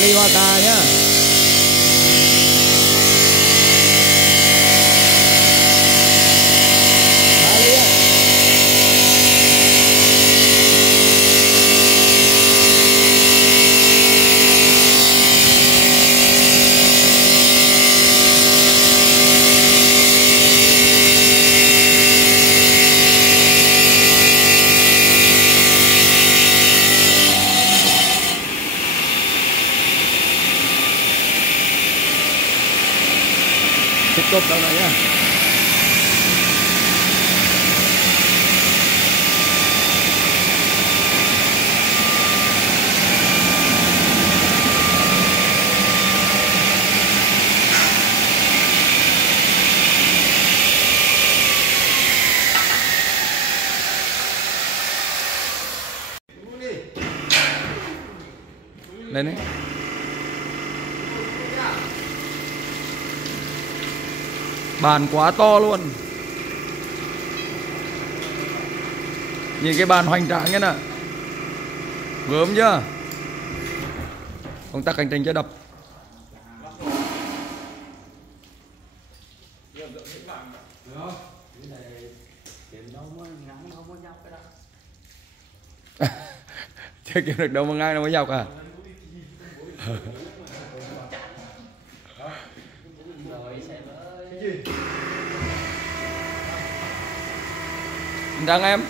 ly hoa ca nhá. Tiếp tục đâu này nhá. Đây này. Bàn quá to luôn. Nhìn cái bàn hoành tráng nhé nè. Gớm chưa? Công tác hành trình cho đập. Chưa kiếm được đâu mà ngang đâu mới dọc à. Đang em.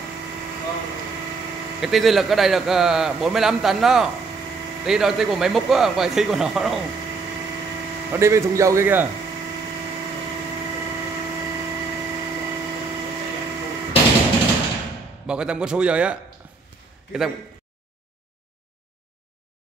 Cái tí gì lực ở đây được 45 tấn đó. Tí đó tí của máy múc á, không phải tí của nó đâu. Nó đi với thùng dầu kia kìa. Bỏ cái tầm cao su rồi á. Cái tầm